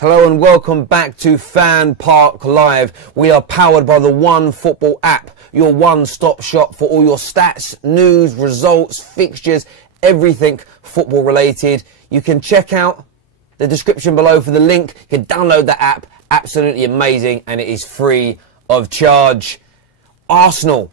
Hello and welcome back to FanPark Live. We are powered by the One Football app, your one-stop shop for all your stats, news, results, fixtures, everything football related. You can check out the description below for the link. You can download the app, absolutely amazing, and it is free of charge. Arsenal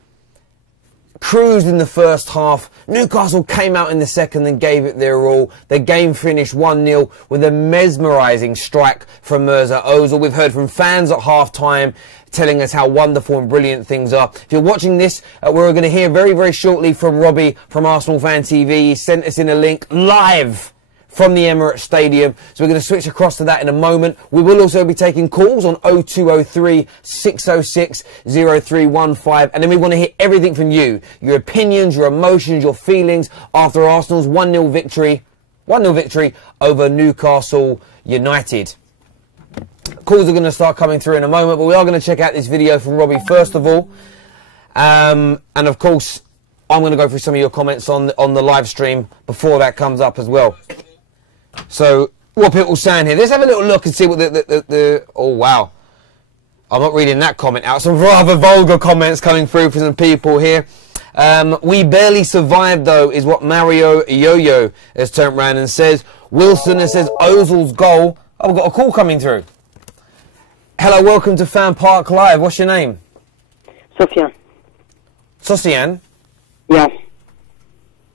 cruised in the first half. Newcastle came out in the second and gave it their all. The game finished 1-0 with a mesmerising strike from Mirza Ozil. We've heard from fans at half-time telling us how wonderful and brilliant things are. If you're watching this, we're going to hear very, very shortly from Robbie from ArsenalFanTV. He sent us in a link live from the Emirates Stadium. So we're going to switch across to that in a moment. We will also be taking calls on 0203 606 0315. And then we want to hear everything from you. Your opinions, your emotions, your feelings after Arsenal's 1-0 victory. 1-0 victory over Newcastle United. Calls are going to start coming through in a moment, but we are going to check out this video from Robbie first of all. And of course, I'm going to go through some of your comments on the live stream before that comes up as well. So, what people saying here. Let's have a little look and see what oh, wow. I'm not reading that comment out. Some rather vulgar comments coming through from some people here. We barely survived, though, is what Mario Yo-Yo has turned around and says. Wilson has says Ozil's goal. Oh, we've got a call coming through. Hello, welcome to FanPark Live. What's your name? Sofian. Sofian? Yeah.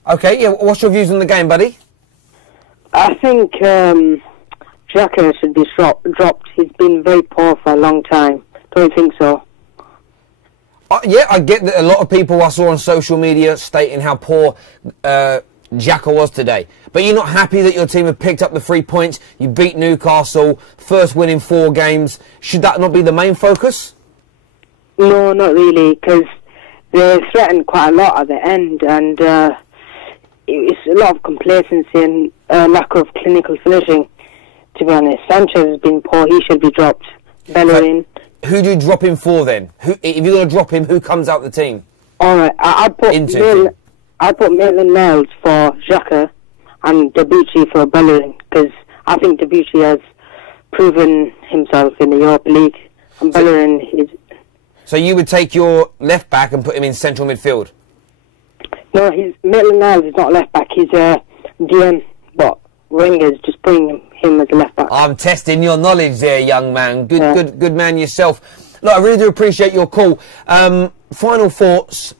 Okay, yeah. What's your views on the game, buddy? I think Xhaka should be dropped. He's been very poor for a long time. Don't you think so? Yeah, I get that a lot of people I saw on social media stating how poor Xhaka was today. But you're not happy that your team have picked up the 3 points. You beat Newcastle, first win in 4 games. Should that not be the main focus? No, not really, because they threatened quite a lot at the end, and it's a lot of complacency and lack of clinical finishing, to be honest. Sanchez has been poor. He should be dropped. Bellerin. Who do you drop him for then? If you're going to drop him, who comes out the team? All right, I'd put Maitland-Niles for Xhaka and Debuchy for Bellerin, because I think Debuchy has proven himself in the Europa League, and Bellerin is... So you would take your left back and put him in central midfield? No, Maitland-Niles is not left back. He's a DM, but Wenger's just putting him as a left back. I'm testing your knowledge there, young man. Good man yourself. Look, I really do appreciate your call. Final thoughts.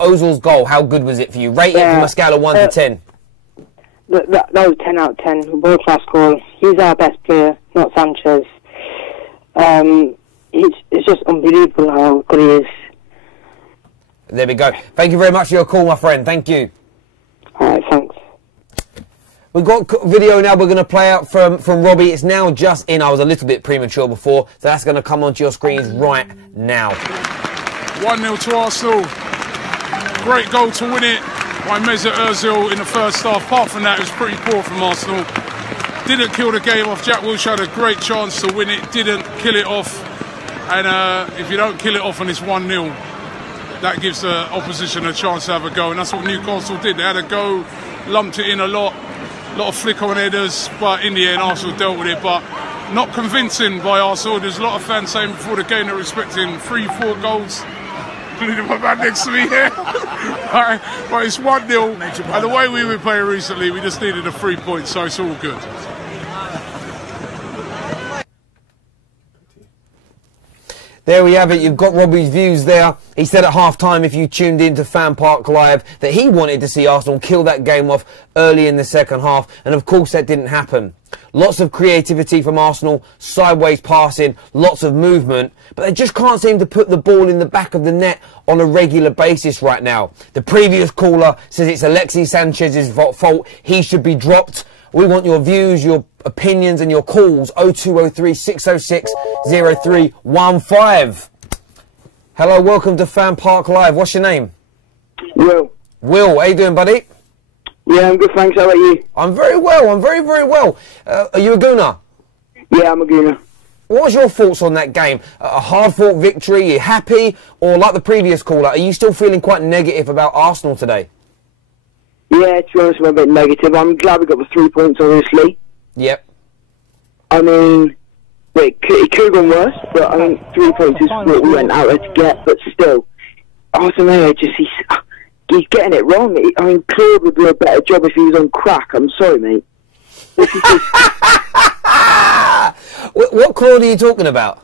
Ozil's goal. How good was it for you? Rate it from a scale of 1 to 10. That was 10 out of 10. World class goal. He's our best player, not Sanchez. It's just unbelievable how good he is. There we go. Thank you very much for your call, my friend. Thank you. Alright, thanks. We've got video now we're going to play out from Robbie. It's now just in. I was a little bit premature before, so that's going to come onto your screens right now. 1-0 to Arsenal. Great goal to win it by Mesut Ozil in the first half. Apart from that, it was pretty poor from Arsenal. Didn't kill the game off. Jack Wilshere had a great chance to win it. Didn't kill it off. And if you don't kill it off and it's 1-0, that gives the opposition a chance to have a go, and that's what Newcastle did. They had a go, lumped it in a lot of flick-on headers, but in the end Arsenal dealt with it, but not convincing by Arsenal. There's a lot of fans saying before the game they're expecting 3-4 goals. Including my man next to me here. But it's 1-0, and the way we were playing recently, we just needed a 3 points, so it's all good. There we have it. You've got Robbie's views there. He said at half-time, if you tuned in to FanPark Live, that he wanted to see Arsenal kill that game off early in the second half. And of course, that didn't happen. Lots of creativity from Arsenal, sideways passing, lots of movement. But they just can't seem to put the ball in the back of the net on a regular basis right now. The previous caller says it's Alexis Sanchez's fault. He should be dropped. We want your views, your opinions and your calls. 0203 606 0315. Hello, welcome to FanPark Live. What's your name? Will. Will, how you doing, buddy? Yeah, I'm good, thanks. How about you? I'm very well. I'm very, very well. Are you a Gooner? Yeah, I'm a Gooner. What was your thoughts on that game? A hard-fought victory? Are you happy? Or like the previous caller, are you still feeling quite negative about Arsenal today? Yeah, to be honest, I'm a bit negative. I'm glad we got the 3 points, obviously. Yep. I mean, it could have gone worse, but I mean, 3 points is what we went out there to get, but still, Arsene Wenger he's getting it wrong. I mean, Claude would do a better job if he was on crack. I'm sorry, mate. This is just... What Claude are you talking about?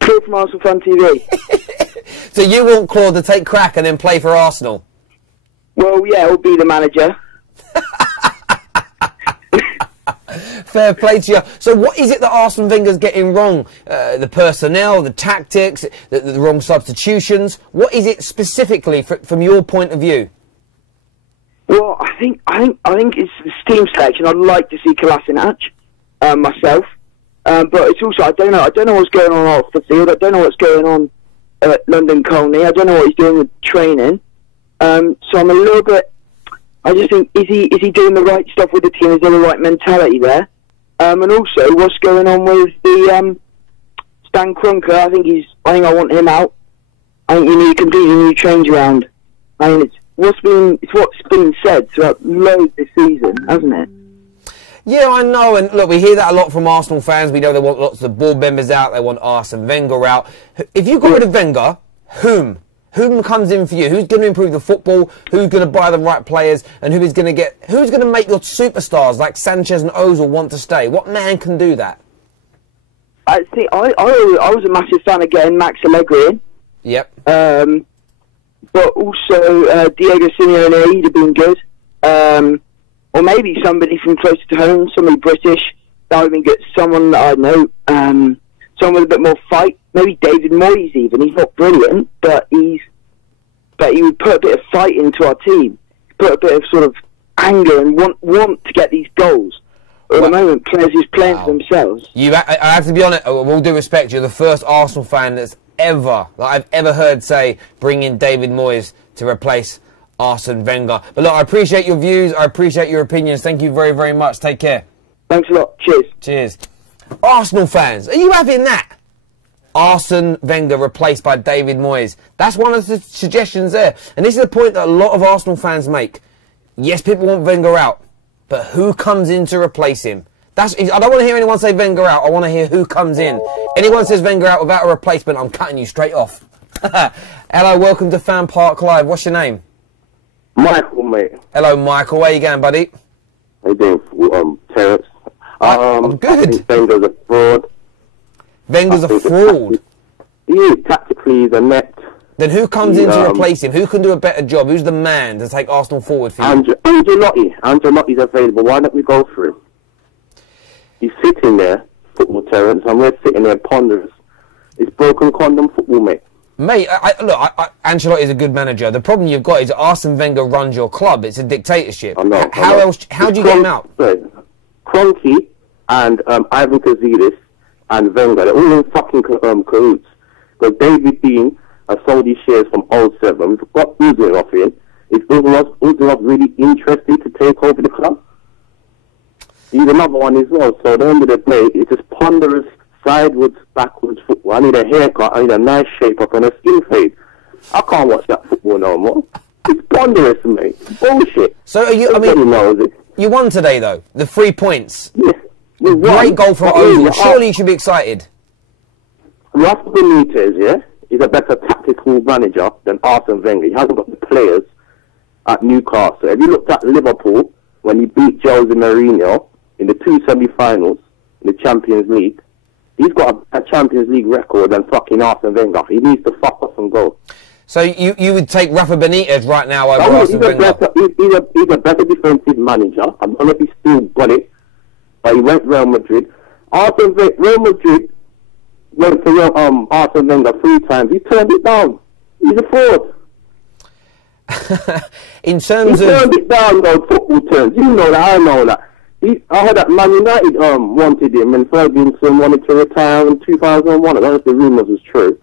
Claude from ArsenalFanTV. So you want Claude to take crack and then play for Arsenal? Well, yeah, he'll be the manager. Fair play to you. So what is it that Arsene Wenger's getting wrong? The personnel, the tactics, the wrong substitutions? What is it specifically from your point of view? Well, I think it's the team selection. I'd like to see Kolasinac myself, but it's also I don't know what's going on off the field. I don't know what's going on at London Colney. I don't know what he's doing with training. So I'm a little bit. I just think is he doing the right stuff with the team? Is there the right mentality there? And also, what's going on with the Stan Kroenke? I think I want him out. I think you need a completely new change around. I mean, it's what's been said throughout loads this season, hasn't it? Yeah, I know, and look, we hear that a lot from Arsenal fans. We know they want lots of board members out. They want Arsene Wenger out. If you got rid of Wenger, whom comes in for you? Who's going to improve the football? Who's going to buy the right players? And who's going to make your superstars like Sanchez and Ozil want to stay? What man can do that? I think I was a massive fan of getting Max Allegri in. Yep. But also Diego Simeone, he'd have been good. Or maybe somebody from closer to home, somebody British. That would have been good. Someone that I know, someone with a bit more fight. Maybe David Moyes even. He's not brilliant, but he would put a bit of fight into our team. Put a bit of sort of anger and want to get these goals. At the moment, players just playing for themselves. I have to be honest, with all due respect, you're the first Arsenal fan that I've ever heard say bring in David Moyes to replace Arsene Wenger. But look, I appreciate your views. I appreciate your opinions. Thank you very, very much. Take care. Thanks a lot. Cheers. Cheers. Arsenal fans, are you having that? Arsene Wenger replaced by David Moyes. That's one of the suggestions there. And this is the point that a lot of Arsenal fans make. Yes, people want Wenger out, but who comes in to replace him? I don't want to hear anyone say Wenger out. I want to hear who comes in. Anyone says Wenger out without a replacement, I'm cutting you straight off. Hello, welcome to FanPark Live. What's your name? Michael, mate. Hello, Michael. Where you going, buddy? How you doing, Terence? I'm good. I think Wenger's a fraud. Wenger's a fraud? He is. Tactically, he's a net. Then who comes in to replace him? Who can do a better job? Who's the man to take Arsenal forward for you? Angelotti's available. Why don't we go for him? He's sitting there, football Terence, and we're sitting there ponderous. It's broken condom football, mate. Mate, look, Ancelotti is a good manager. The problem you've got is Arsene Wenger runs your club. It's a dictatorship. I know. How do you get him out? Kroenke and Ivan Kazidis and Wenger, they're all in fucking cahoots. Because David Dean has sold his shares from 07. We've got Uzunov in. Is Uzunov really interested to take over the club? He's another one as well. So at the end of the day, it's just ponderous, sideways, backwards football. I need a haircut, I need a nice shape up and a skin fade. I can't watch that football no more. It's ponderous, mate. It's bullshit. So you won today, though. The 3 points. Yeah. Great goal from Ozil. Surely you should be excited. Rafa Benitez, yeah, is a better tactical manager than Arsene Wenger. He hasn't got the players at Newcastle. If you looked at Liverpool, when he beat Jose Mourinho in the 2 semi-finals in the Champions League, he's got a Champions League record than fucking Arsene Wenger. He needs to fuck off and go. So you would take Rafa Benitez right now over Arsene Wenger? He's a better defensive manager. I don't know if he still got it, but he went to Real Madrid. Real Madrid went to Arsene Wenger 3 times. He turned it down. He's a fraud. In terms he turned it down, though, football terms. You know that, I know that. I heard that Man United wanted him and Ferguson wanted to retire in 2001. I don't know if the rumours was true.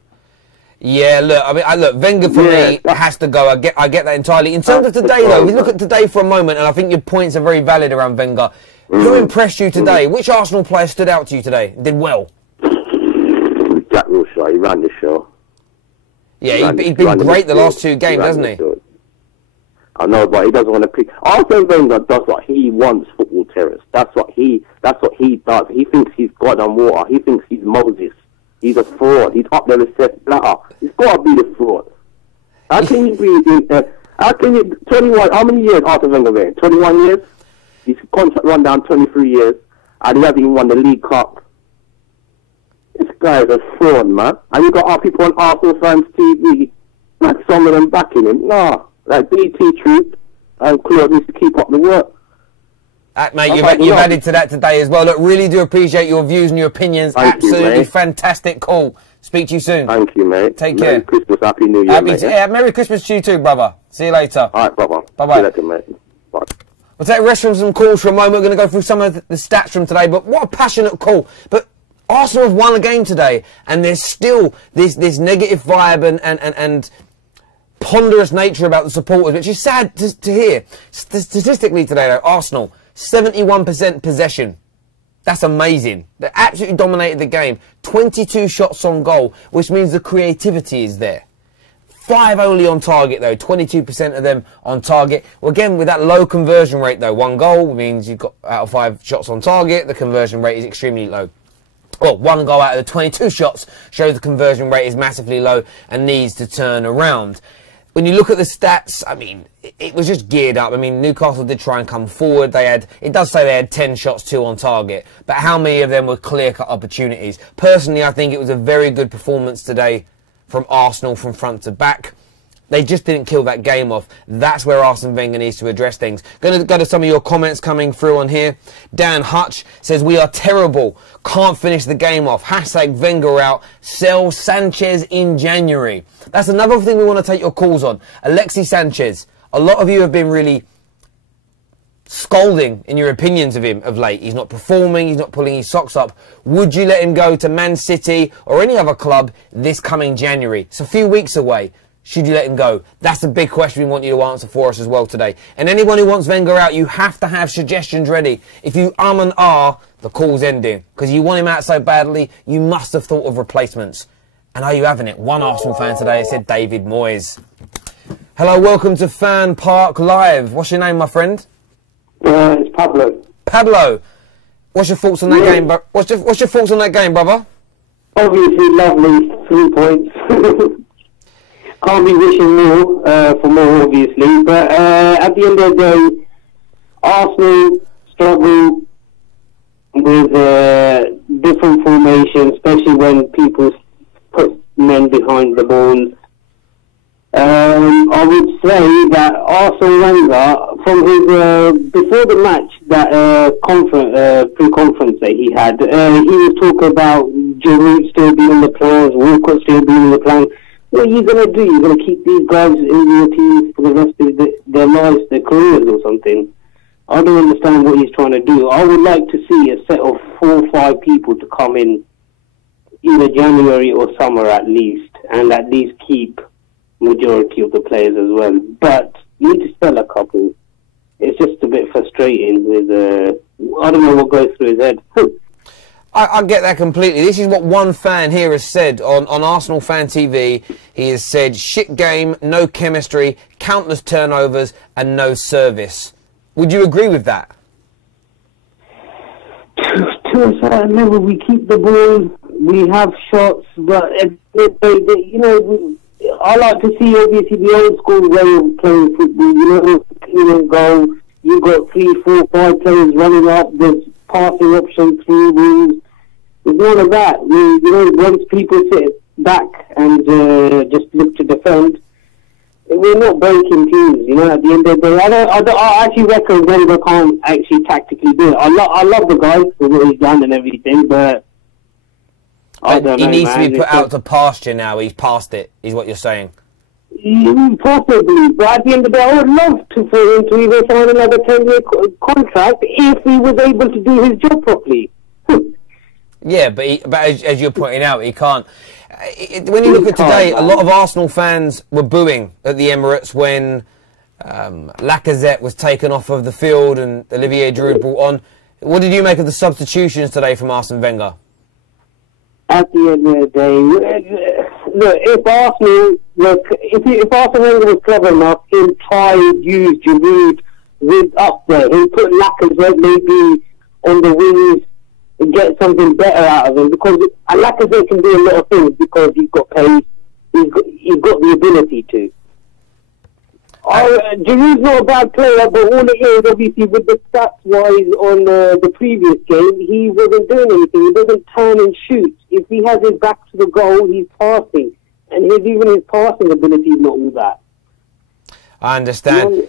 Yeah, look, Wenger for me has to go. I get that entirely. In terms of today, though, if you look at today for a moment, and I think your points are very valid around Wenger. Who impressed you today? Which Arsenal player stood out to you today? Did well? Jack Wilshere, he ran the show. Yeah, he's been great the last 2 games, hasn't he? I know, but he doesn't want to pick. Arsene Wenger does what he wants, football terrace. That's what he does. He thinks he's God on water. He thinks he's Moses. He's a fraud. He's up there with Seth Blatter. He's got to be the fraud. How can you be how can you 21? How many years Arsene Wenger been? 21 years. His contract run down 23 years, and he hasn't even won the League Cup. This guy is a fraud, man. And you got our people on ArsenalFanTV, like some of them backing him. Nah, like BT Troop and Claude needs to keep up the work. Mate, you've added to that today as well. Look, really do appreciate your views and your opinions. Absolutely fantastic call. Speak to you soon. Thank you, mate. Take care. Merry Christmas, Happy New Year, mate. Yeah, Merry Christmas to you too, brother. See you later. All right, brother. Bye-bye. See you later, mate. Bye. We'll take a rest from some calls for a moment. We're going to go through some of the stats from today, but what a passionate call. But Arsenal have won a game today, and there's still this negative vibe and ponderous nature about the supporters, which is sad to hear. Statistically today, though, Arsenal, 71% possession. That's amazing. They absolutely dominated the game. 22 shots on goal, which means the creativity is there. 5 only on target, though. 22% of them on target. Well, again, with that low conversion rate, though, 1 goal means you've got out of 5 shots on target. The conversion rate is extremely low. Well, 1 goal out of the 22 shots shows the conversion rate is massively low and needs to turn around. When you look at the stats, I mean, it was just geared up. I mean, Newcastle did try and come forward. It does say they had 10 shots, 2 on target. But how many of them were clear-cut opportunities? Personally, I think it was a very good performance today from Arsenal from front to back. They just didn't kill that game off. That's where Arsene Wenger needs to address things. Going to go to some of your comments coming through on here. Dan Hutch says, we are terrible. Can't finish the game off. Hashtag Wenger out. Sell Sanchez in January. That's another thing we want to take your calls on. Alexis Sanchez. A lot of you have been really scolding in your opinions of him of late. He's not performing. He's not pulling his socks up. Would you let him go to Man City or any other club this coming January? It's a few weeks away. Should you let him go? That's a big question we want you to answer for us as well today. And anyone who wants Wenger out, you have to have suggestions ready. If you and the call's ending. Because you want him out so badly, you must have thought of replacements. And are you having it? One Arsenal fan today said David Moyes. Hello, welcome to FanPark Live. What's your name, my friend? It's Pablo. Pablo, what's your thoughts on that game? What's your thoughts on that game, brother? Obviously, lovely 3 points. Can't be wishing more for more, obviously. But at the end of the day, Arsenal struggle with different formations, especially when people put men behind the ball. I would say that Arsene Wenger, from his before the match, that pre-conference that he had, he was talking about Giroud still being in the plans, Walcott still being in the plan. What are you going to do? You're going to keep these guys in your team for the rest of their lives, their careers or something? I don't understand what he's trying to do. I would like to see a set of 4 or 5 people to come in either January or summer at least, and at least keep majority of the players as well. But you need to sell a couple. It's just a bit frustrating with, I don't know what goes through his head. I get that completely. This is what one fan here has said on ArsenalFanTV. He has said, shit game, no chemistry, countless turnovers and no service. Would you agree with that? To a certain level, we keep the ball, we have shots, but you know, I like to see obviously the old school way of playing football. You know, clean goal, you've got 3, 4, 5 players running up, there's passing option through rules. There's none of that. You know, once people sit back and just look to defend, we're not breaking teams. You know, at the end of the day, I actually reckon Wenger can't actually tactically do it. I love the guy for what he's done and everything, but I don't know. He needs to be put out to pasture now. He's past it, is what you're saying. Possibly, but at the end of the day, I would love for him to even sign another 10-year contract if he was able to do his job properly. Yeah, but as you're pointing out, he can't. When you look at today, a lot of Arsenal fans were booing at the Emirates when Lacazette was taken off of the field and Olivier Giroud brought on. What did you make of the substitutions today from Arsene Wenger? At the end of the day, look, if Arsene Wenger was clever enough, he'll try and use Giroud with up there. He'll put Lacazette maybe on the wings and get something better out of him, because Lacazette can do a lot of things because he's got pace, he's got the ability to. Giroud's not a bad player, but all it is, obviously, with the stats-wise on the previous game, he wasn't doing anything. He doesn't turn and shoot. If he has his back to the goal, he's passing. And even his passing ability is not all that. I understand.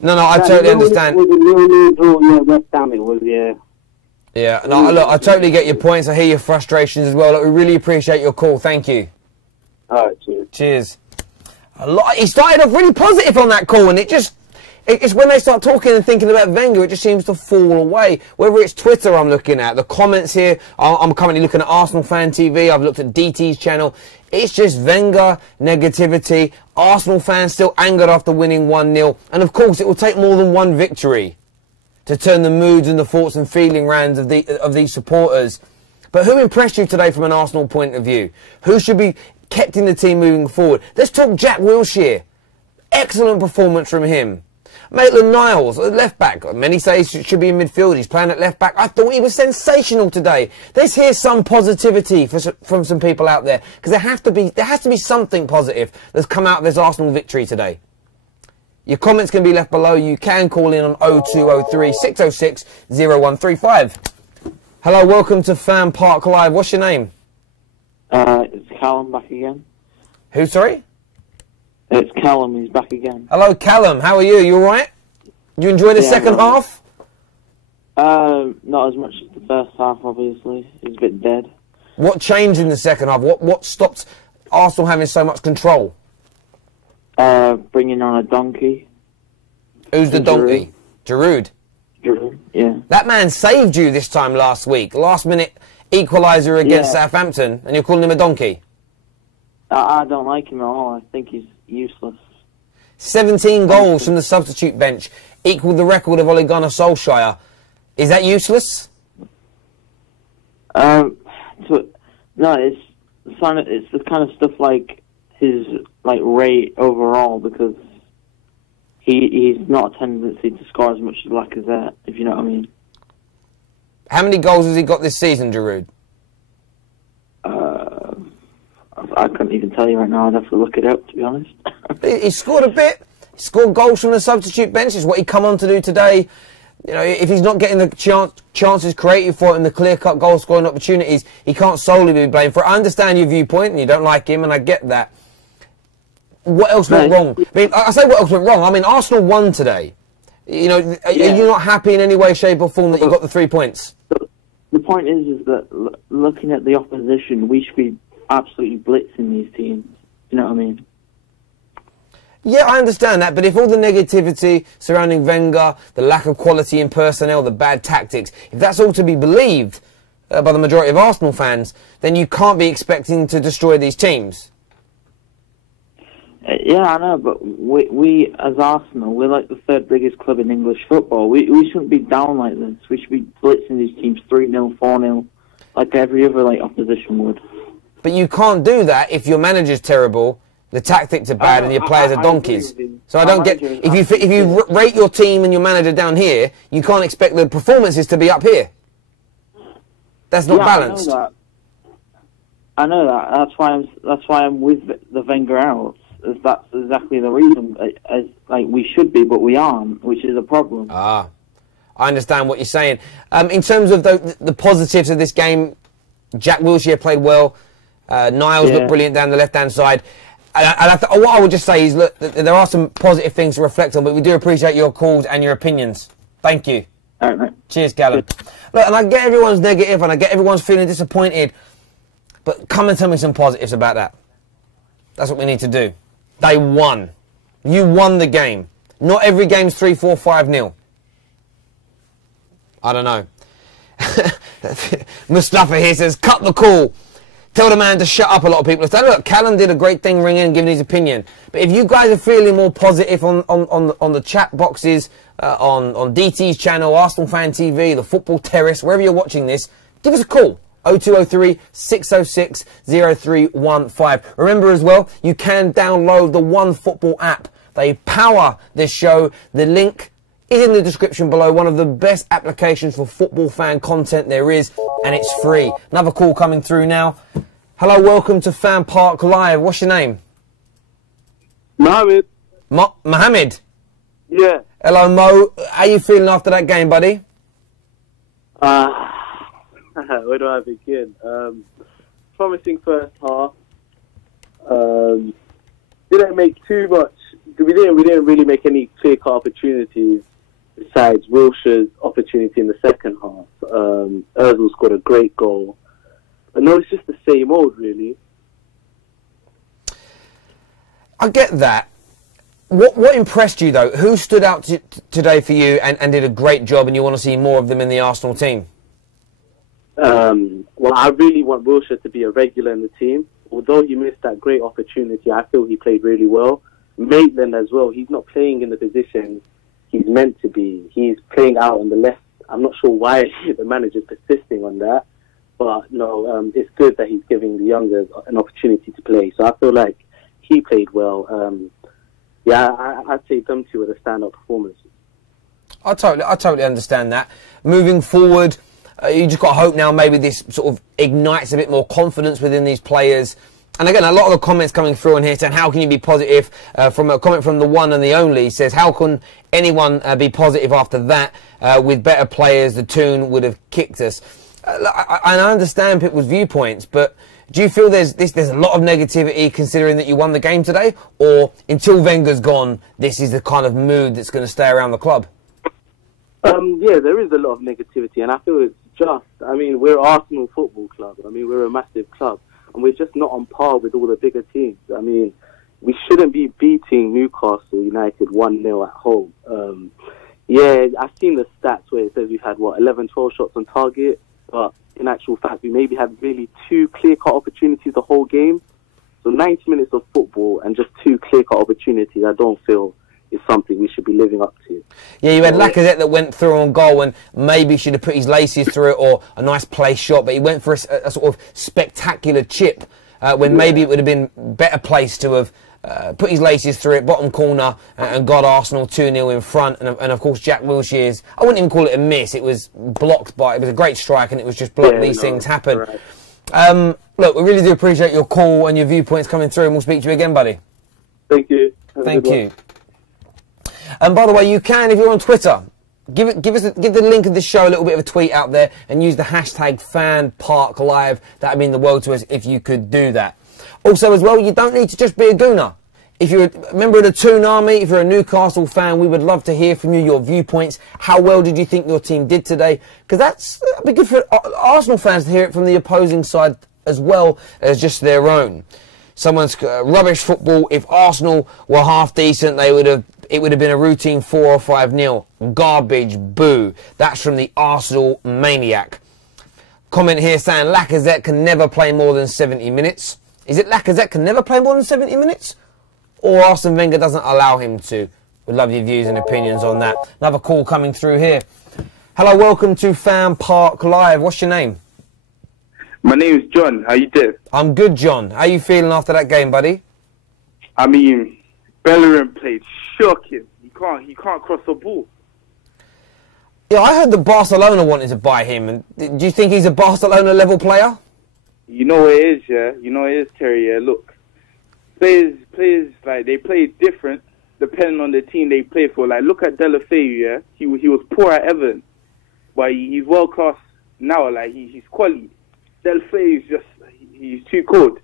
No, I totally understand. West Ham it was, yeah. Yeah, no, look, I totally get your points. I hear your frustrations as well. Look, we really appreciate your call. Thank you. All right, cheers. Cheers. He started off really positive on that call, and it's when they start talking and thinking about Wenger, it just seems to fall away. Whether it's Twitter I'm looking at, the comments here, I'm currently looking at ArsenalFanTV, I've looked at DT's channel. It's just Wenger negativity. Arsenal fans still angered after winning 1-0. And of course, it will take more than one victory to turn the moods and the thoughts and feeling rounds of these supporters. But who impressed you today from an Arsenal point of view? Who should be kept in the team moving forward? Let's talk Jack Wilshere. Excellent performance from him. Maitland-Niles, left back. Many say he should be in midfield. He's playing at left back. I thought he was sensational today. Let's hear some positivity from some people out there, because there has to be something positive that's come out of this Arsenal victory today. Your comments can be left below. You can call in on 0203 606 0135. Hello, welcome to FanPark Live. What's your name? It's Callum back again. Who, sorry? It's Callum, he's back again. Hello, Callum. How are you? You alright? You enjoy the second half? Not as much as the first half, obviously. It was a bit dead. What changed in the second half? What stopped Arsenal having so much control? Bringing on a donkey. Who's the donkey? Giroud. Giroud, yeah. That man saved you this time last week. Last minute equaliser against Southampton, and you're calling him a donkey? I don't like him at all. I think he's useless. 17 goals from the substitute bench equalled the record of Ole Gunnar Solskjaer. Is that useless? No, it's the kind of stuff like his rate overall, because he's not a tendency to score as much as Lacazette, if you know what I mean. How many goals has he got this season, Giroud? I couldn't even tell you right now. I'd have to look it up, to be honest. He scored a bit. He scored goals from the substitute bench. Is what he come on to do today. You know, if he's not getting the chances created for it and the clear-cut goal-scoring opportunities, he can't solely be blamed for it. I understand your viewpoint, and you don't like him, and I get that. What else went wrong? I mean, I say what else went wrong. I mean, Arsenal won today. You know, are you not happy in any way, shape, or form that you got the 3 points? The point is that looking at the opposition, we should be absolutely blitzing these teams. You know what I mean? Yeah, I understand that, but if all the negativity surrounding Wenger, the lack of quality in personnel, the bad tactics, if that's all to be believed by the majority of Arsenal fans, then you can't be expecting to destroy these teams. Yeah, I know, but we as Arsenal, we're like the third biggest club in English football. We shouldn't be down like this. We should be blitzing these teams 3-0, 4-0, like every other opposition would. But you can't do that if your manager's terrible, the tactics are bad, and your players are donkeys. So I don't get, if you rate your team and your manager down here, you can't expect the performances to be up here. That's not balanced. I know that. That's why I'm with the Wenger out. That's exactly the reason. We should be, but we aren't, which is a problem. I understand what you're saying. In terms of the positives of this game, Jack Wilshere played well. Niles looked brilliant down the left-hand side. What I would just say is, look, there are some positive things to reflect on, but we do appreciate your calls and your opinions. Thank you. All right, mate. Cheers, Callum. Look, and I get everyone's negative, and I get everyone's feeling disappointed, but come and tell me some positives about that. That's what we need to do. They won. You won the game. Not every game's 3-4, 5-0. I don't know. Mustafa here says, cut the call. Tell the man to shut up. A lot of people are saying, look, Callum did a great thing ringing and giving his opinion. But if you guys are feeling more positive on the chat boxes, on DT's channel, ArsenalFanTV, the Football Terrace, wherever you're watching this, give us a call. 0203 606 0315. Remember as well, you can download the OneFootball app. They power this show. The link is in the description below. One of the best applications for football fan content there is, and it's free. Another call coming through now. Hello, welcome to FanPark Live. What's your name? Mohammed. Mohammed? Yeah. Hello, Mo. How you feeling after that game, buddy? Where do I begin? Promising first half. Didn't make too much. We didn't really make any clear-cut opportunities besides Wilshire's opportunity in the second half. Ozil scored a great goal. But no, it's just the same old, really. I get that. What impressed you, though? Who stood out today for you and did a great job, and you want to see more of them in the Arsenal team? Well, I really want Wilshere to be a regular in the team. Although he missed that great opportunity, I feel he played really well. Maitland as well, he's not playing in the position he's meant to be. He's playing out on the left. I'm not sure why the manager's persisting on that. But, no, it's good that he's giving the youngers an opportunity to play. So I feel like he played well. I'd say them two are the stand-up performers. I totally understand that. Moving forward, you just got to hope now maybe this sort of ignites a bit more confidence within these players. And again, a lot of the comments coming through on here saying, how can you be positive? From a comment from the one and the only, says, how can anyone be positive after that? With better players, the tune would have kicked us. I understand people's viewpoints, but do you feel there's a lot of negativity considering that you won the game today? Or until Wenger's gone, this is the kind of mood that's going to stay around the club? Yeah, there is a lot of negativity, and I feel it's just. I mean, we're Arsenal Football Club. I mean, we're a massive club, and we're just not on par with all the bigger teams. I mean, we shouldn't be beating Newcastle United 1-0 at home. Yeah, I've seen the stats where it says we've had, 11, 12 shots on target, but in actual fact, we maybe had really 2 clear-cut opportunities the whole game. So 90 minutes of football and just 2 clear-cut opportunities, I don't feel is something we should be living up to. Yeah, you had Lacazette that went through on goal and maybe should have put his laces through it, or a nice play shot, but he went for a sort of spectacular chip when maybe it would have been better placed to have put his laces through it, bottom corner, and got Arsenal 2-0 in front. And of course, Jack Wilshere's, I wouldn't even call it a miss, it was blocked by, it was a great strike and it was just blocked. These things happen. Right. Look, we really do appreciate your call and your viewpoints coming through, and we'll speak to you again, buddy. Thank you. Thank you. And by the way, you can, if you're on Twitter, give the link of this show a little bit of a tweet out there and use the hashtag FanParkLive. That would mean the world to us if you could do that. Also, as well, you don't need to just be a gooner. If you're a member of the Toon Army, if you're a Newcastle fan, we would love to hear from you, your viewpoints. How well did you think your team did today? Because that'd be good for Arsenal fans to hear it from the opposing side as well as just their own. Someone's rubbish football. If Arsenal were half decent, it would have been a routine 4 or 5-0. Garbage, boo. That's from the Arsenal maniac. Comment here saying Lacazette can never play more than 70 minutes. Is it Lacazette can never play more than 70 minutes? Or Arsene Wenger doesn't allow him to? We'd love your views and opinions on that. Another call coming through here. Hello, welcome to FanPark Live. What's your name? My name is John. How you doing? I'm good, John. How you feeling after that game, buddy? I mean, Bellerin played shocking. He can't cross the ball. Yeah, I heard that Barcelona wanted to buy him. And do you think he's a Barcelona level player? You know what it is, yeah. You know what it is, Terry. Yeah, look, players like they play different depending on the team they play for. Like, look at Deulofeu, yeah. He was poor at Everton, but he's world class now. Like he's quality. Deulofeu is he's too cold.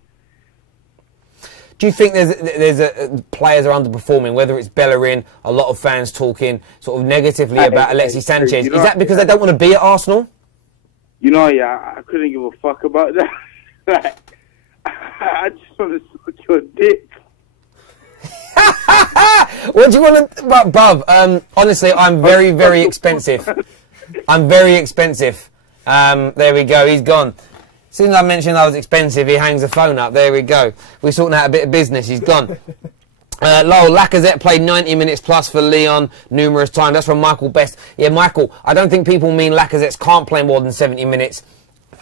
Do you think there's players are underperforming, whether it's Bellerin, a lot of fans talking sort of negatively about Alexis Sanchez? Is that because they don't want to be at Arsenal? You know, yeah, I couldn't give a fuck about that. Like, I just want to suck your dick. What do you want to... Bruv, honestly, I'm very, very expensive. I'm very expensive. There we go, he's gone. As soon as I mentioned I was expensive, he hangs the phone up. There we go. We're sorting out a bit of business. He's gone. Lacazette played 90 minutes plus for Lyon numerous times. That's from Michael Best. Yeah, Michael, I don't think people mean Lacazette can't play more than 70 minutes.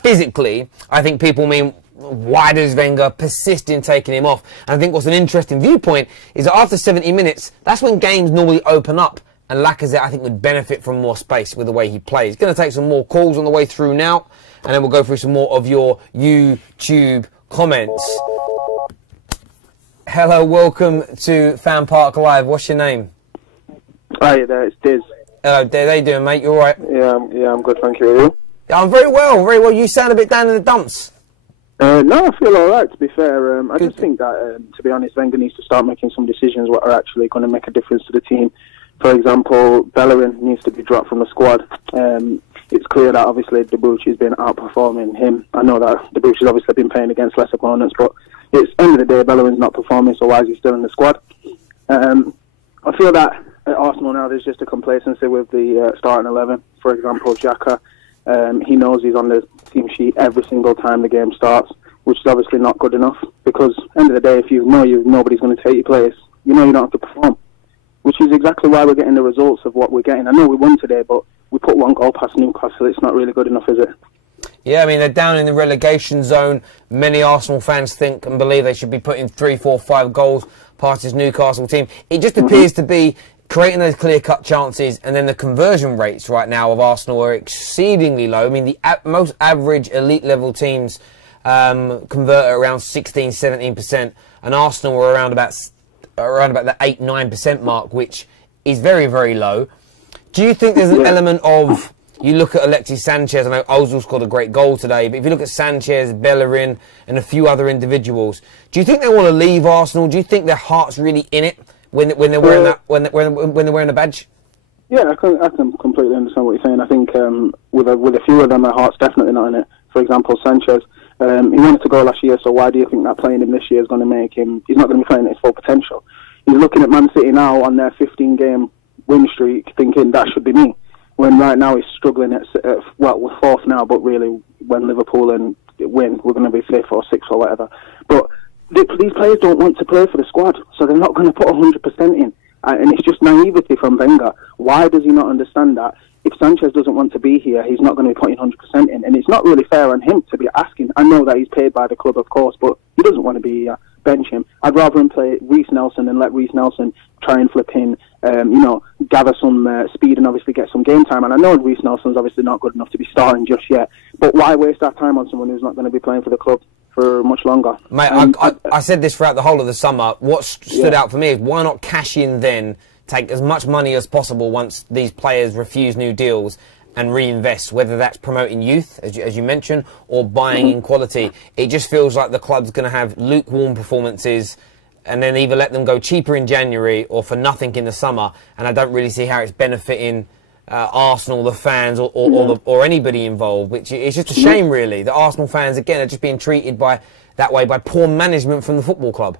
Physically, I think people mean why does Wenger persist in taking him off? And I think what's an interesting viewpoint is that after 70 minutes, that's when games normally open up and Lacazette, I think, would benefit from more space with the way he plays. Going to take some more calls on the way through now, and then we'll go through some more of your YouTube comments. Hello, welcome to FanPark Live. What's your name? Hi there, it's Diz. Hello, Diz. How you doing, mate? You all right? Yeah, I'm good, thank you. Are you? I'm very well, very well. You sound a bit down in the dumps. No, I feel all right, to be fair. I just think that, to be honest, Wenger needs to start making some decisions what are actually going to make a difference to the team. For example, Bellerin needs to be dropped from the squad. It's clear that, obviously, Debuchy's been outperforming him. I know that Debuchy's obviously been playing against less opponents, but it's end of the day, Bellerin's not performing, so why is he still in the squad? I feel that at Arsenal now there's just a complacency with the starting 11. For example, Xhaka, he knows he's on the team sheet every single time the game starts, which is obviously not good enough, because end of the day, if you know nobody's going to take your place, you know you don't have to perform, which is exactly why we're getting the results of what we're getting. I know we won today, but we put one goal past Newcastle. It's not really good enough, is it? Yeah, I mean, they're down in the relegation zone. Many Arsenal fans think and believe they should be putting 3, 4, 5 goals past this Newcastle team. It just appears to be creating those clear-cut chances, and then the conversion rates right now of Arsenal are exceedingly low. I mean, the most average elite-level teams convert at around 16, 17%, and Arsenal are around about the 8, 9% mark, which is very, very low. Do you think there's an element of... You look at Alexis Sanchez, I know Ozil scored a great goal today, but if you look at Sanchez, Bellerin, and a few other individuals, do you think they want to leave Arsenal? Do you think their heart's really in it when they're wearing that when they're wearing a badge? Yeah, I can completely understand what you're saying. I think with a few of them, their heart's definitely not in it. For example, Sanchez, he wanted to go last year, so why do you think that playing him this year is going to make him? He's not going to be playing at his full potential. He's looking at Man City now on their 15-game win streak, thinking that should be me. When right now he's struggling well, we're fourth now, but really when Liverpool win, we're going to be fifth or sixth or whatever. But these players don't want to play for the squad, so they're not going to put 100% in. And it's just naivety from Wenger. Why does he not understand that? If Sanchez doesn't want to be here, he's not going to be putting 100% in. And it's not really fair on him to be asking. I know that he's paid by the club, of course, but he doesn't want to be here. Bench him. I'd rather him play Reece Nelson and let Reece Nelson try and flip in, gather some speed and obviously get some game time. And I know Reece Nelson's obviously not good enough to be starting just yet, but why waste our time on someone who's not going to be playing for the club for much longer? Mate, I said this throughout the whole of the summer. What stood out for me is why not cash in then, take as much money as possible once these players refuse new deals, and reinvest, whether that's promoting youth, as you mentioned, or buying in quality. It just feels like the club's going to have lukewarm performances and then either let them go cheaper in January or for nothing in the summer, and I don't really see how it's benefiting Arsenal, the fans, or anybody involved, which is just a shame, really. The Arsenal fans, again, are just being treated that way by poor management from the football club.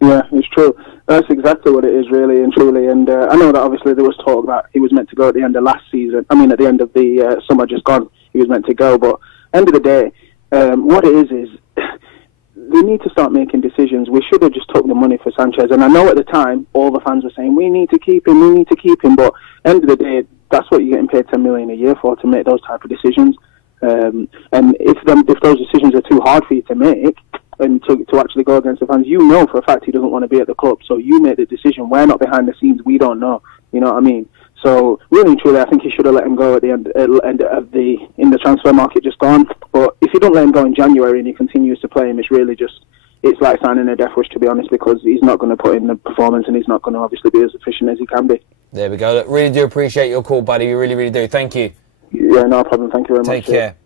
Yeah, it's true. That's exactly what it is, really and truly. And I know that obviously there was talk that he was meant to go at the end of last season. I mean, at the end of the summer just gone, he was meant to go. But end of the day, what it is we need to start making decisions. We should have just took the money for Sanchez. And I know at the time, all the fans were saying, we need to keep him. But end of the day, that's what you're getting paid $10 million a year for, to make those type of decisions. And if those decisions are too hard for you to make, and to actually go against the fans, you know for a fact he doesn't want to be at the club, so you make the decision. We're not behind the scenes, we don't know, you know what I mean? So really and truly, I think he should have let him go at the end of in the transfer market just gone. But if you don't let him go in January and he continues to play him, it's like signing a death wish, to be honest, because he's not going to put in the performance and he's not going to obviously be as efficient as he can be. There we go. Look, really do appreciate your call, buddy. We really, really do. Thank you. Yeah, no problem. Thank you very much. Take care.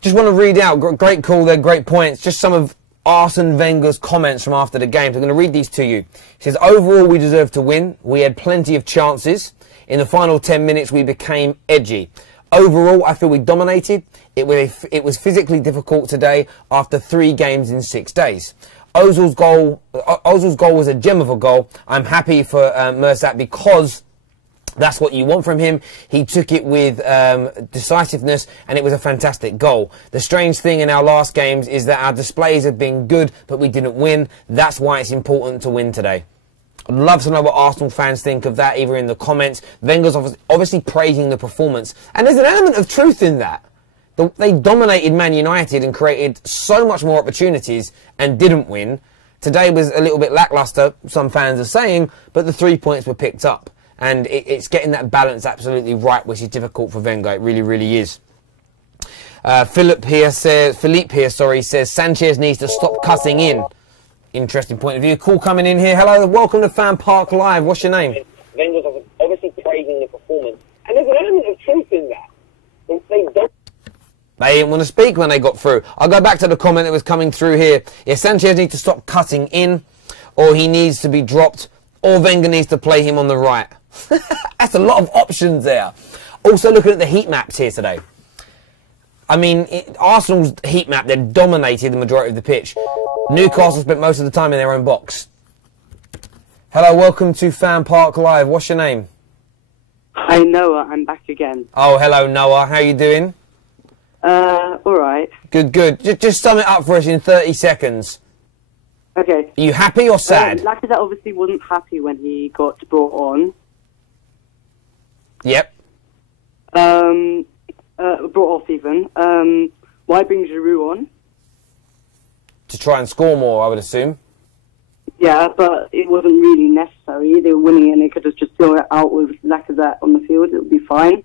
Just want to read out, great call there, great points, just some of Arsene Wenger's comments from after the game. So I'm going to read these to you. He says, overall, we deserved to win. We had plenty of chances. In the final 10 minutes, we became edgy. Overall, I feel we dominated. It was physically difficult today after 3 games in 6 days. Ozil's goal was a gem of a goal. I'm happy for Mersat because that's what you want from him. He took it with decisiveness, and it was a fantastic goal. The strange thing in our last games is that our displays have been good, but we didn't win. That's why it's important to win today. I'd love to know what Arsenal fans think of that, either in the comments. Wenger's obviously praising the performance, and there's an element of truth in that. They dominated Man United and created so much more opportunities and didn't win. Today was a little bit lacklustre, some fans are saying, but the 3 points were picked up. And it's getting that balance absolutely right, which is difficult for Wenger. It really, really is. Philippe here says Sanchez needs to stop cutting in. Interesting point of view. Call coming in here. Hello, welcome to FanPark Live. What's your name? Wenger's obviously praising the performance, and there's an element of truth in that. They didn't want to speak when they got through. I'll go back to the comment that was coming through here. Yeah, Sanchez needs to stop cutting in, or he needs to be dropped, or Wenger needs to play him on the right. That's a lot of options there. Also looking at the heat maps here today. I mean, Arsenal's heat map, they dominated the majority of the pitch. Newcastle spent most of the time in their own box. Hello, welcome to FanPark Live. What's your name? Hi, Noah. I'm back again. Oh, hello, Noah. How you doing? All right. Good, good. Just sum it up for us in 30 seconds. Okay. Are you happy or sad? Lacazette obviously wasn't happy when he got brought on. Yep. Brought off even. Why bring Giroud on? To try and score more, I would assume. Yeah, but it wasn't really necessary. They were winning and they could have just thrown it out with Lacazette on the field. It would be fine.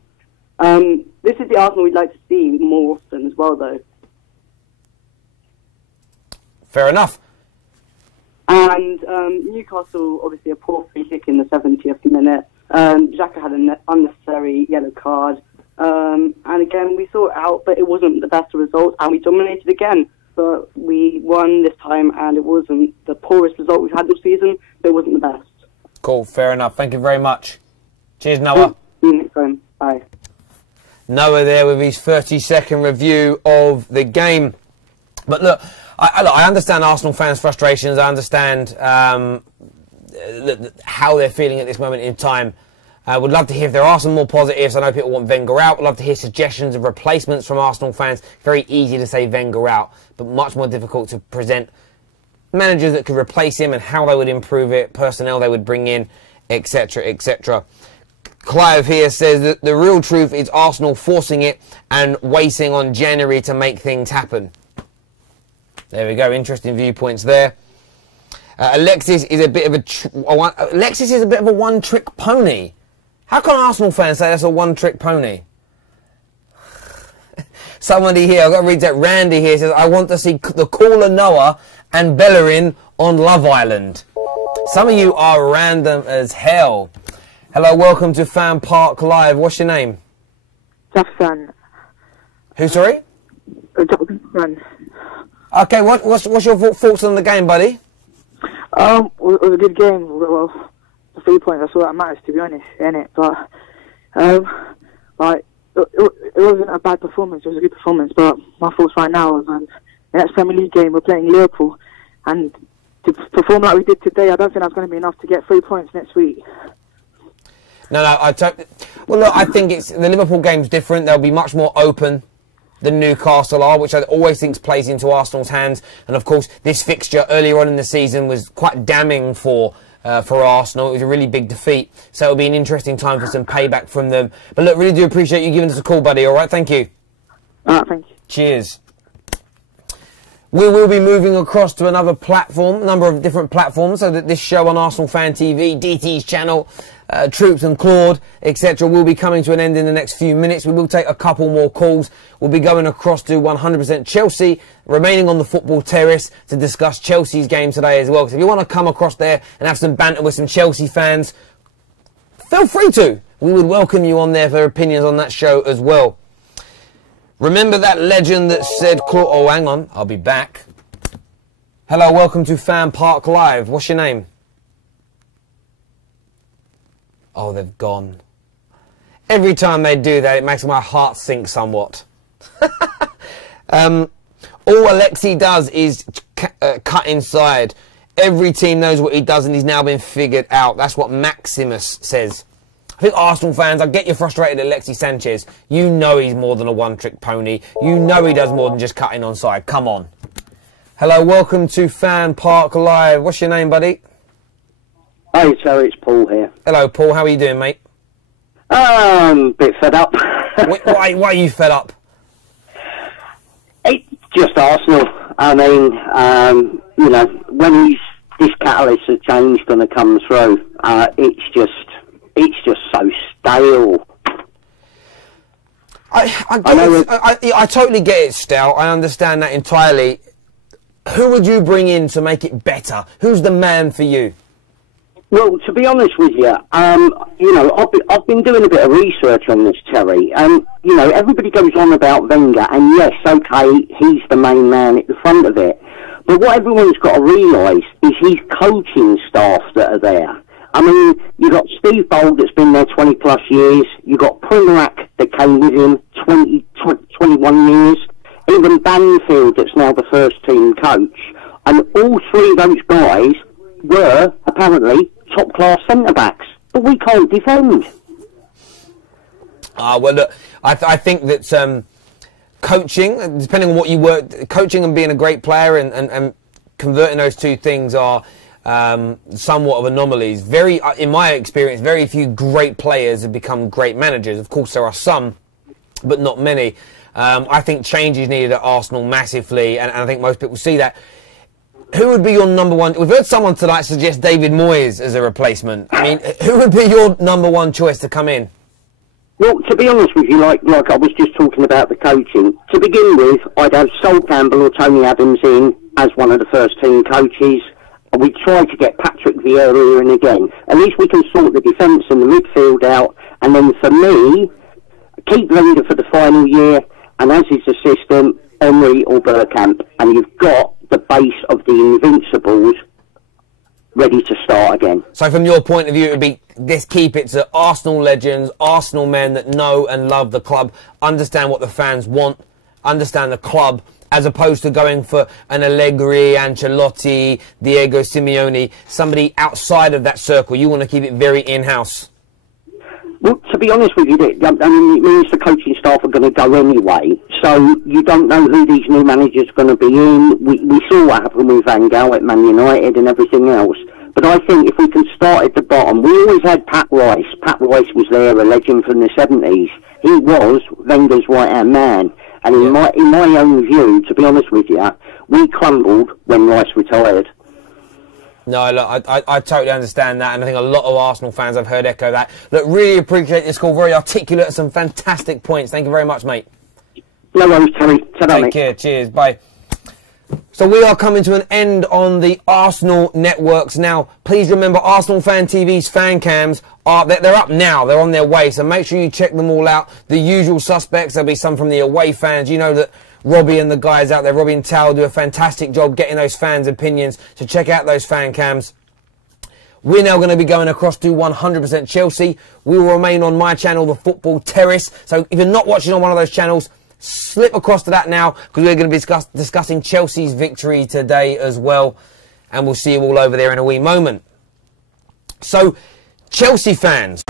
This is the Arsenal we'd like to see more often as well, though. Fair enough. And Newcastle, obviously a poor free kick in the 70th minute. Xhaka had an unnecessary yellow card. And again, we saw it out, but it wasn't the best result, and we dominated again. But we won this time, and it wasn't the poorest result we've had this season, but it wasn't the best. Cool, fair enough. Thank you very much. Cheers, Noah. See you next time. Bye. Noah there with his 30-second review of the game. But look, I understand Arsenal fans' frustrations. I understand how they're feeling at this moment in time. I would love to hear if there are some more positives. I know people want Wenger out. I'd love to hear suggestions of replacements from Arsenal fans. Very easy to say Wenger out, but much more difficult to present managers that could replace him and how they would improve it, personnel they would bring in, etc., etc. Clive here says that the real truth is Arsenal forcing it and waiting on January to make things happen. There we go. Interesting viewpoints there. Alexis is a bit of a one-trick pony. How can Arsenal fans say that's a one-trick pony? Somebody here, I've got to read that. Randy here says, I want to see the caller Noah and Bellerin on Love Island. Some of you are random as hell. Hello, welcome to FanPark Live. What's your name? Jackson. Who, sorry? Jackson. Okay, what's your thoughts on the game, buddy? It was a good game. Well, the 3 points, that's all that matters, to be honest, innit? But, it wasn't a bad performance. It was a good performance. But my thoughts right now is, the next Premier League game, we're playing Liverpool. And to perform like we did today, I don't think that's going to be enough to get 3 points next week. No, well, look, I think the Liverpool game's different. They'll be much more open than Newcastle are, which I always think plays into Arsenal's hands. And of course, this fixture earlier on in the season was quite damning for Arsenal. It was a really big defeat, so it'll be an interesting time for some payback from them. But look, really do appreciate you giving us a call, buddy. All right, thank you. Thank you. Cheers. We will be moving across to another platform, a number of different platforms, so that this show on ArsenalFanTV, DT's channel, Troops and Claude, etc. will be coming to an end in the next few minutes. We will take a couple more calls. We'll be going across to 100% Chelsea, remaining on the football terrace to discuss Chelsea's game today as well. So if you want to come across there and have some banter with some Chelsea fans, feel free to. We would welcome you on there for opinions on that show as well. Remember that legend that said, oh, hang on, I'll be back. Hello, welcome to FanPark Live. What's your name? Oh, they've gone. Every time they do that, it makes my heart sink somewhat. All A.F.C does is cut inside. Every team knows what he does and he's now been figured out. That's what Maximus says. I think Arsenal fans, I get you frustrated at Alexis Sanchez. You know he's more than a one-trick pony. You know he does more than just cutting onside. Come on. Hello, welcome to FanPark Live. What's your name, buddy? Hey, so it's Paul here. Hello, Paul. How are you doing, mate? Bit fed up. Why are you fed up? It's just Arsenal. I mean, you know, when this catalyst of change going to come through, it's just it's just so stale. I totally get it, Stout. I understand that entirely. Who would you bring in to make it better? Who's the man for you? Well, to be honest with you, you know, I've been doing a bit of research on this, Terry, and, you know, everybody goes on about Wenger, and yes, okay, he's the main man at the front of it. But what everyone's got to realise is his coaching staff that are there. I mean, you've got Steve Bold that's been there 20 plus years, you've got Primorac that came with him 21 years, even Banfield that's now the first team coach, and all three of those guys were apparently top class centre backs, but we can't defend. Well, look, I think that coaching, depending on what you work, coaching and being a great player and converting those two things are somewhat of anomalies. In my experience, very few great players have become great managers. Of course, there are some, but not many. I think change is needed at Arsenal massively, and I think most people see that. Who would be your number one? We've heard someone tonight suggest David Moyes as a replacement. I mean, who would be your number one choice to come in? Well, to be honest with you, like I was just talking about the coaching, to begin with, I'd have Sol Campbell or Tony Adams in as one of the first team coaches. And we'd try to get Patrick Vieira in again. At least we can sort the defence and the midfield out. And then for me, keep Wenger for the final year, and as his assistant, Emery or Bergkamp. And you've got the base of the Invincibles ready to start again. So from your point of view, it would be, let's keep it to Arsenal legends, Arsenal men that know and love the club, understand what the fans want, understand the club, as opposed to going for an Allegri, Ancelotti, Diego Simeone, somebody outside of that circle. You want to keep it very in-house. Well, to be honest with you, I mean, it means the coaching staff are going to go anyway, so you don't know who these new managers are going to be in. We saw what happened with Van Gaal at Man United and everything else. But I think if we can start at the bottom, we always had Pat Rice. Pat Rice was there, a legend from the 70s. He was Wenger's right-hand man. And in my own view, to be honest with you, we crumbled when Rice retired. No, look, I totally understand that, and I think a lot of Arsenal fans I've heard echo that. Look, really appreciate this call, very articulate, some fantastic points. Thank you very much, mate. No worries, Terry. Take care, cheers, bye. So we are coming to an end on the Arsenal networks now. Please remember, ArsenalFanTV's fan cams they're up now. They're on their way, so make sure you check them all out. The usual suspects. There'll be some from the away fans. You know that Robbie and the guys out there, Robbie and Tal, do a fantastic job getting those fans' opinions. So check out those fan cams. We're now going to be going across to 100% Chelsea. We will remain on my channel, The Football Terrace. So if you're not watching on one of those channels, slip across to that now, because we're going to be discussing Chelsea's victory today as well. And we'll see you all over there in a wee moment. So, Chelsea fans.